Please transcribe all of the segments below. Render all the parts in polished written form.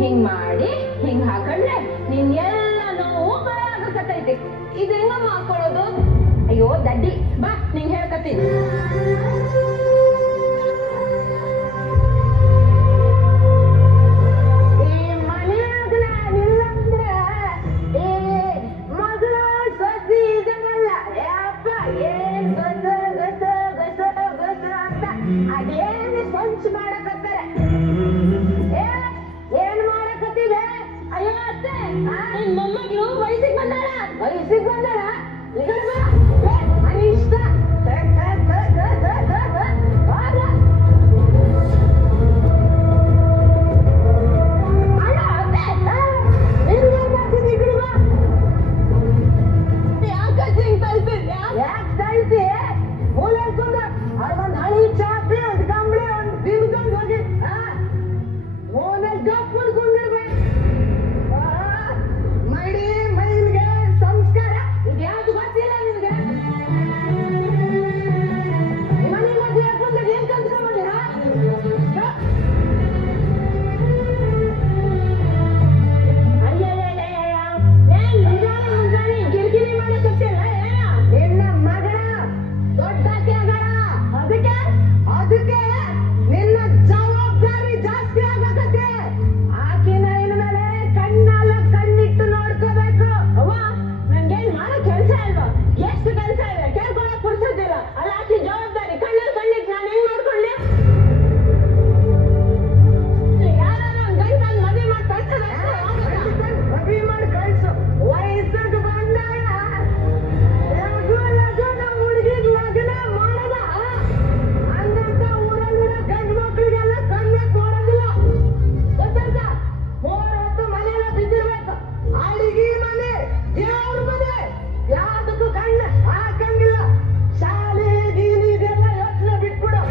ಹಿಂಗ್ ಮಾಡಿ ಹಿಂಗ್ ಹಾಕೊಂಡ್ರೆ ನಿನ್ ಎಲ್ಲ ನೋವು ಆಗಕತ್ತೈತಿ. ಇದು ಹೆಂಗಮ್ಮ ಹಾಕೊಳ್ಳೋದು? ಅಯ್ಯೋ ದಡ್ಡಿ, ಬಾ ನಿಂಗೆ ಹೇಳ್ಕತ್ತೀನಿ. ಅದೇನು ಸಂಚ ಮಾಡಕತ್ತಾರೆ. ಏನ್ ಮಾಡಕತ್ತೀವಿ? ಅಯ್ಯೋ ಅತ್ತೆ, ನಿನ್ ಮೊಮ್ಮಗಳು ವಯಸ್ಸಿಗೆ ಬಂದಾಳ. ವಯಸ್ಸಿಗೆ ಬಂದಾಳ? ಅನಿಷ್ಟ ಯಾಕೆ ತಳ್ತಿ? ಮೂಲೆಲ್ಕೊಂಡ ಒಂದು ಹಳಿ ಚಾಪಿ ಒಂದು ಕಂಬಳಿ ಒಂದು ತಿನ್ಕೊಂಡು ಹೋಗಿ ಮೂಲೆಲ್ ಗಪ್ ಕುಡ್ಕೊಂಡಿರ್ಬೇಕು. ಮಡಿ ಮೈನ್ಗೆ ಸಂಸ್ಕಾರ ಇದ್ಯಾವುದು ಗೊತ್ತಿಲ್ಲ ನಿನ್ಗೆ. ಮನೆ ಮದುವೆ ಹಾಕೊಂಡಾಗ ಏನ್ ಕಲ್ತ್ಕೊಂಡ್ಬಂದಿರ? ಕಿರಿಕಿರಿ ಮಾಡಕತ್ತಿಲ್ಲ ನಿನ್ನ ಮಗಳ ದೊಡ್ಡಾಕಿ ಆಗಲ್ಲ. ಅದಕ್ಕೆ ನಿನ್ನ ಜವಾಬ್ದಾರಿ ಜಾಸ್ತಿ ಆಗತ್ತೆ. ಆಕಿನ ಇನ್ಮೇಲೆ ಕಣ್ಣಲ್ಲ ಕಣ್ಣಿಟ್ಟು ನೋಡ್ಕೋಬೇಕು. ಅವ್ವ, ನಂಗೇನ್ ಮಾಡೋ ಕೆಲಸ ಇಲ್ವಾ? ಎಷ್ಟು ಕೆಲಸ ಇದೆ, ಕೇಳ್ಕೊಳಕ್ ಪುರ್ಸೋದಿಲ್ಲ. ಅಲ್ಲ ಆಕಿ ಜವಾಬ್ದಾರಿ ಕಣ್ಣಲ್ಲಿ ಕಣ್ಣಿಟ್ಟು ನಾನು ಹೆಂಗ್ ನೋಡ್ಕೊಳ್ಳಿ? ಯಾರು ಗಂಡ ಮದುವೆ ಮಾಡಿ ಮದುವೆ ಮಾಡಿ ಕಳ್ಸು. ವಯಸ್ಸಿಗೆ ಬಂದಾಗ ಹುಡುಗಿಗೆ ಲಗ್ನ ಮಾಡದ ಹಂಗಂತ ಊರಲ್ಲಿರೋ ಗಂಡು ಮಕ್ಕಳಿಗೆಲ್ಲ ಕಣ್ಣಕ್ಕೆ ನೋಡೋದಿಲ್ಲ. ಗೊತ್ತಾಯ್ತಾ? 3 ಹೊತ್ತು ಮನೆಯಲ್ಲ ಬಿದ್ದಿರ್ಬೇಕು. ಅಡಿಗೆ ಮನೆ, ದೇವ್ರ ಮನೆ, ಯಾವ್ದಕ್ಕೂ ಕಣ್ಣು ಹಾಕಂಗಿಲ್ಲ. ಶಾಲೆ ಗೀಲಿ ಇದೆಲ್ಲ ಯೋಚನೆ ಬಿಟ್ಬಿಡು.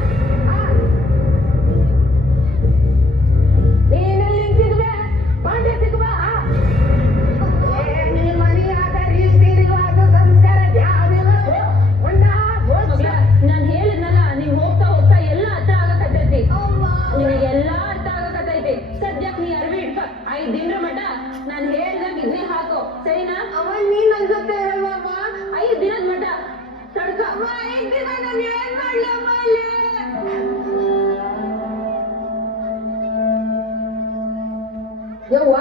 ನೀನಲ್ಲಿ ನಿಂತಿದ್ವೆ ಬಾಂಡೆ ಸಿಗ್ಬಾ. ನೀ ಮನೆಯಾಗ ರೀತಿ ರಿವಾಜು ಸಂಸ್ಕಾರ ಯಾವ್ದಿಲ್ಲ. ನಾನ್ ಹೇಳಿದ್ನಲ್ಲ, ನೀವ್ ಹೋಗ್ತಾ ಹೋಗ್ತಾ ಎಲ್ಲ ಅರ್ಥ ಆಗಕತ್ತೈತಿ. ನಿನಗೆಲ್ಲ ಅರ್ಥ ಆಗಕತ್ತೈತಿ. ಸದ್ಯಕ್ ನೀ ಅರ್ವಿ ಇಟ್ಕ. 5 ದಿನದ ಮಟ ನಾನ್ ಹೇಳ್ದಂಗ ಇದನ್ನೇ ಹಾಕೋ, ಸರಿನಾ? ಅವ ನೀ ನನ್ ಜೊತೆ ಹೇಳುವಮ್ಮ. 5 ದಿನದ ಮಟ ತಡ್ಕ. 5 ದಿನ ನಾನು ಏನ್ ಮಾಡ್ಲಮ್ಮ ಇಲ್ಲಿ? ಯವ್ವ,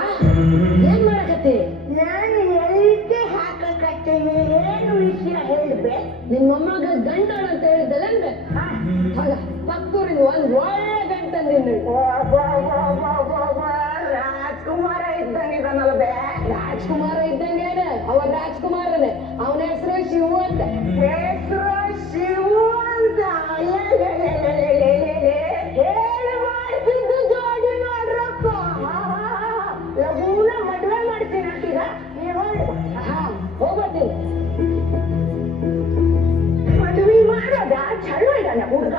ಏನ್ ಮಾಡಕತ್ತಿ? ನಾನು ಎಲ್ಲಿಗೆ ಹಾಕಕತ್ತೀನಿ. ಏನು ವಿಷಯ ಹೇಳ್ಬೆ? ನಿನ್ ಮೊಮ್ಮಗ ಗಂಡಳ ಅಂತ ಹೇಳಿದ್ದಲ್ಲ. ಆಗ ಪಕ್ಕೂರಿಂದ ಒಂದ್ ಒಳ್ಳೆ ಗಂಡ ತಂದಿನ. ರಾಜ್ಕುಮಾರ ಇದ್ದಂಗಿದಾನಲ್ಲ ಬೇ. ರಾಜ್ಕುಮಾರ ಇದ್ದಂಗೇನ? ಅವ ರಾಜ್ಕುಮಾರನೇ. ಅವನ ಹೆಸರು ಶಿವು ಅಂತ. ಹೆಸರು ಶಿವು ಅಂತ? ಹೇಳಿ ಮಾಡ್ತಿದ್ದು ಜೋಡಿ ಮಾಡ್ರಪ್ಪ. ಲಘುನ ಮದುವೆ ಮಾಡ್ತೀನಿ ಅಂತೀರ ನೀವು? ಹೋಗ್ಬರ್ತೀನಿ. ಮದುವೆ ಮಾಡೋದ ಚಳು ಇದ್ದಾನೆ ಹುಡುಗ.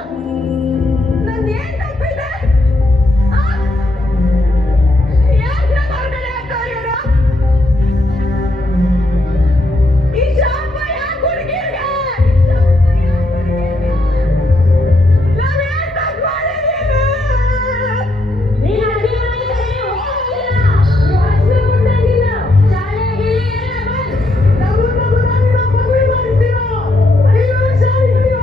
ನಂದು ಏನ್ ತಪ್ಪಿದೆ? ಯಾಕೆ ನಮ್ಮ ಹೊರಗಡೆ ಹಾಕೋರು ಇವ್ರು? ಈ ಶಾಪ ಯಾಕೆ ಹುಡುಗಿರ್ಗೆ? ನಾವೇನ್ ತಪ್ಪು ಮಾಡಿದೀವಿ? ನೀನು ಅಡಿಗೆ ಮನೆಗೆ ಹೋಗಿಲ್ಲ. ವಾಸನೆ ಉಂಟಾಗಿಲ್ಲ. ಶಾಲೆಗೆ ಎಲ್ಲ ಬಂದು ನಗು ನಗು ನನ್ನ ಮದುವೆ ಮಾಡ್ತೀರೋ? ಅಯ್ಯೋ ಶಾಲೆಗೆ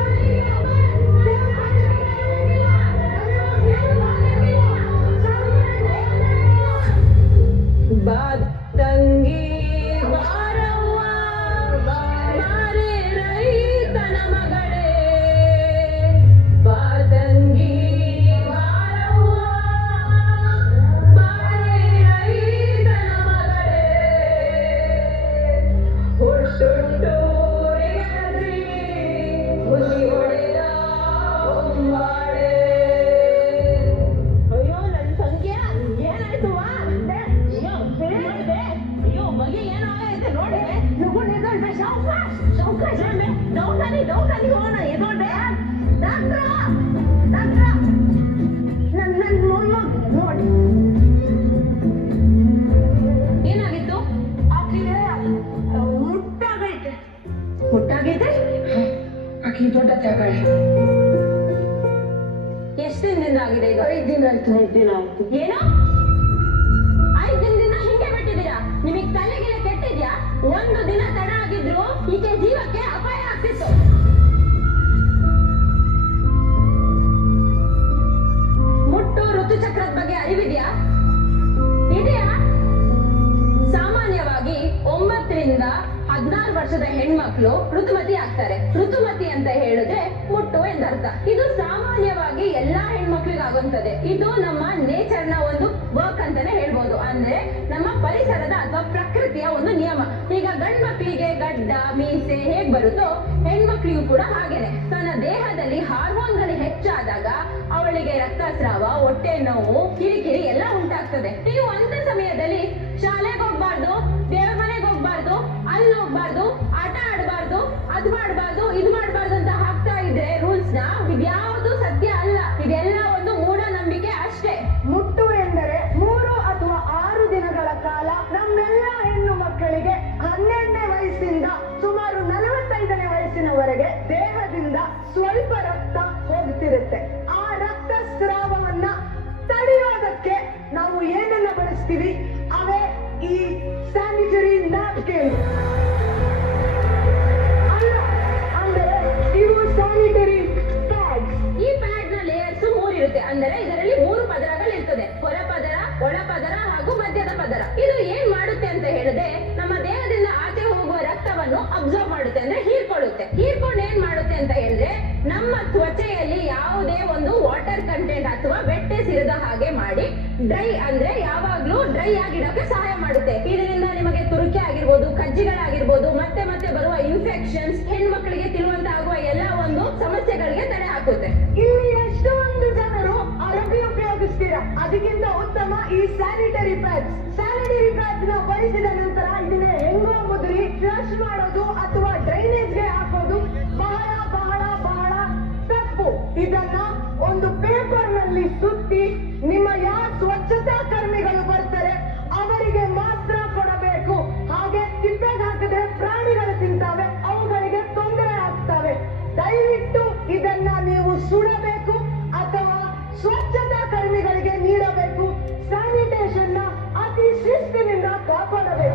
ಬಾ ತಂಗಿ ಬಾರವ್ವ, ಬಾರೆ ರೈತನ ಮಗಳೇ. ಬಾ ತಂಗಿ ಬಾರವ್ವ, ಬಾರೆ ರೈತನ ಮಗಳೇ. ಹುಟ್ಟುಟ್ಟೂರಿಗೆ ಹುಲಿ ಹೊಡೆದ ಹೊಂಬಾಳೆ. ಅಯ್ಯೋ ನನ್ನ ಸಂಖ್ಯೆ ಏನಾಯ್ತು? ಅಯ್ಯೋ ಮಗಿ ಏನಾಗೈತೆ ನೋಡಿ. ಎದೊಳ್ಬೆ ಸಾವ್ಕಾಶ್ ಸಾವ್ಕಾಶ್ ಹೇಳ್ಬೆ. ದೌಖಾನಿ ಹೋಗೋಣ. ಎದೊಳ್ಬೆ ಡಾಕ್ಟ್ರ ನನ್ನ ಮೊಮ್ಮಗ ನೋಡಿ. ಏನಾಗಿತ್ತು? ಆಕಿಗೆ ಮುಟ್ಟಾಗೈತೆ. ಮುಟ್ಟಾಗೈತೆ? ಆಕಿ ದೊಡ್ಡ ತ್ಯಾಗಳೆ. ಎಷ್ಟು ದಿನದಿಂದ ಆಗಿದೆ ಇದು? 5 ದಿನ ಆಯ್ತು. 5 ದಿನ ಆಯ್ತು. ಏನೋ 16 ವರ್ಷದ ಹೆಣ್ಮಕ್ಳು ಋತುಮತಿ ಆಗ್ತಾರೆ. ಋತುಮತಿ ಅಂತ ಹೇಳಿದ್ರೆ ಮುಟ್ಟು ಎಂದರ್ಥ. ಇದು ಸಾಮಾನ್ಯವಾಗಿ ಎಲ್ಲಾ ಹೆಣ್ಮಕ್ಳಿಗಾಗುತ್ತದೆ. ಇದು ನಮ್ಮ ನೇಚರ್ ನ ಒಂದು ವರ್ಕ್ ಅಂತಾನೆ ಹೇಳ್ಬೋದು. ಅಂದ್ರೆ ನಮ್ಮ ಪರಿಸರದ ಅಥವಾ ಪ್ರಕೃತಿಯ ಒಂದು ನಿಯಮ. ಈಗ ಗಂಡ್ ಮಕ್ಳಿಗೆ ಗಡ್ಡ ಮೀಸೆ ಹೇಗ್ ಬರುತ್ತೋ ಹೆಣ್ಮಕ್ಳಿಗೂ ಕೂಡ ಹಾಗೇನೆ. ತನ್ನ ದೇಹದಲ್ಲಿ ಹಾರ್ಮೋನ್ಗಳು ಹೆಚ್ಚಾದಾಗ ಅವಳಿಗೆ ರಕ್ತಸ್ರಾವ, ಹೊಟ್ಟೆ ನೋವು, ಕಿರಿಕಿರಿ ಎಲ್ಲ ಉಂಟಾಗ್ತದೆ. ನೀವು ಅಂತ ಸಮಯದಲ್ಲಿ ಶಾಲೆಗೆ ಹೋಗ್ಬಾರ್ದು, ದೇವ್ರ ಮನೆಗೆ ಹೋಗ್ಬಾರ್ದು, ಅಲ್ಲಿ ಹೋಗ್ಬಾರ್ದು, ಆಟ ಆಡಬಾರ್ದು, ಅದ್ ಮಾಡ್ಬಾರ್ದು, ಇದು ಮಾಡ್ಬಾರ್ದು ಅಂತ ಹಾಕ್ತಾ ಇದ್ರೆ ರೂಲ್ಸ್ ನ, ಇದ್ಯಾವುದು ಸತ್ಯ ಅಲ್ಲ. ಇದೆಲ್ಲ ಒಂದು ಮೂಢನಂಬಿಕೆ ಅಷ್ಟೇ. ಮುಟ್ಟು ಎಂದರೆ 3 ಅಥವಾ 6 ದಿನಗಳ ಕಾಲ ನಮ್ಮೆಲ್ಲ ಹೆಣ್ಣು ಮಕ್ಕಳಿಗೆ 12ನೇ ವಯಸ್ಸಿಂದ ಸುಮಾರು 45ನೇ ವಯಸ್ಸಿನವರೆಗೆ ದೇಹದಿಂದ ಸ್ವಲ್ಪ ರಕ್ತ ಹೋಗ್ತಿರುತ್ತೆ. ಆ ರಕ್ತಸ್ರಾವವನ್ನ ತಡೆಯೋದಕ್ಕೆ ನಾವು ಏನನ್ನ ಬಳಸ್ತೀವಿ? ಅವೇ ಈ ಸ್ಯಾನಿಟರಿ ನ್ಯಾಪ್ಕಿನ್. ಅಲ್ಲ, ಅಂದರೆ ಇವು ಸ್ಯಾನಿಟರಿ ಪ್ಯಾಡ್ಸ್. ಈ ಪ್ಯಾಡ್ ನ ಲೇಯರ್ಸ್ 3 ಇರುತ್ತೆ. ಅಂದರೆ ಇದರಲ್ಲಿ 3 ಪದರಗಳಿರ್ತದೆ: ಹೊರ ಪದರ, ಒಳ ಪದರ ಹಾಗೂ ಮಧ್ಯದ ಪದರ. ಇದು ಏನ್ ಮಾಡುತ್ತೆ ಅಂತ ಹೇಳಿದ್ರೆ ನಮ್ಮ ದೇಹದಿಂದ ಆಚೆ ಹೋಗುವ ರಕ್ತವನ್ನು ಅಬ್ಸರ್ವ್ ಮಾಡುತ್ತೆ, ಅಂದ್ರೆ ಹೀರ್ಕೊಳ್ಳುತ್ತೆ. ಹೀರ್ಕೊಂಡು ಏನ್ ಮಾಡುತ್ತೆ ಅಂತ ಹೇಳಿದ್ರೆ ನಮ್ಮ ತ್ವಚೆಯಲ್ಲಿ ಯಾವುದೇ ಒಂದು ವಾಟರ್ ಕಂಟೆಂಟ್ ಅಥವಾ ವೆಟ್ಟೆಸ್ ಇರದ ಹಾಗೆ ಮಾಡಿ ಡ್ರೈ, ಅಂದ್ರೆ ಯಾವಾಗ್ಲೂ ಡ್ರೈ ಆಗಿಡೋಕೆ ಸಹಾಯ ಮಾಡುತ್ತೆ. ಇದರಿಂದ ನಿಮಗೆ ತುರುಕಿ ಆಗಿರ್ಬೋದು, ಕಜ್ಜಿಗಳಾಗಿರ್ಬೋದು, ಮತ್ತೆ ಮತ್ತೆ ಬರುವ ಇನ್ಫೆಕ್ಷನ್ಸ್, ಹೆಣ್ಮಕ್ಳಿಗೆ ತಿಳುವಂತ ಆಗುವ ಎಲ್ಲ ಒಂದು ಸಮಸ್ಯೆಗಳಿಗೆ ತಡೆ ಹಾಕುತ್ತೆ. ಇಲ್ಲಿ ಎಷ್ಟೊಂದು ಜನರು ಅರಬಿ ಉಪಯೋಗಿಸ್ತೀರಾ, ಅದಕ್ಕಿಂತ ಉತ್ತಮ ಈ ಸ್ಯಾನಿಟರಿ ಪ್ಯಾಡ್ಸ್. ಸ್ಯಾನಿಟರಿ ಪ್ಯಾಡ್ಸ್ ನ ಬಳಸಿದ ನಂತರ ಇದನ್ನ ಹೆಂಗೋ ಮುದ್ರಿ ಫ್ಲಶ್ ಮಾಡೋದು ಅಥವಾ ಡ್ರೈನೇಜ್ಗೆ ಹಾಕೋದು ಬಹಳ ಬಹಳ ಬಹಳ ತಪ್ಪು. ಇದನ್ನ ಒಂದು ಪೇಪರ್ ನಲ್ಲಿ ಸುತ್ತಿ ನಿಮ್ಮ ಯಾರು ಸ್ವಚ್ಛತಾ ಕರ್ಮಿಗಳು ಬರ್ತಾರೆ ಅವರಿಗೆ ಮಾತ್ರ ಕೊಡಬೇಕು. ಹಾಗೆ ತಿಪ್ಪೆಗೆ ಹಾಕಿದ್ರೆ ಪ್ರಾಣಿಗಳು ತಿಂತಾವೆ, ಅವುಗಳಿಗೆ ತೊಂದರೆ ಆಗ್ತವೆ. ದಯವಿಟ್ಟು ಇದನ್ನ ನೀವು ಸುಡಬೇಕು ಅಥವಾ ಸ್ವಚ್ಛತಾ ಕರ್ಮಿಗಳಿಗೆ ನೀಡಬೇಕು. ಸ್ಯಾನಿಟೇಷನ್ ನ ಅತಿ ಶಿಸ್ತಿನಿಂದ ಕಾಪಾಡಬೇಕು.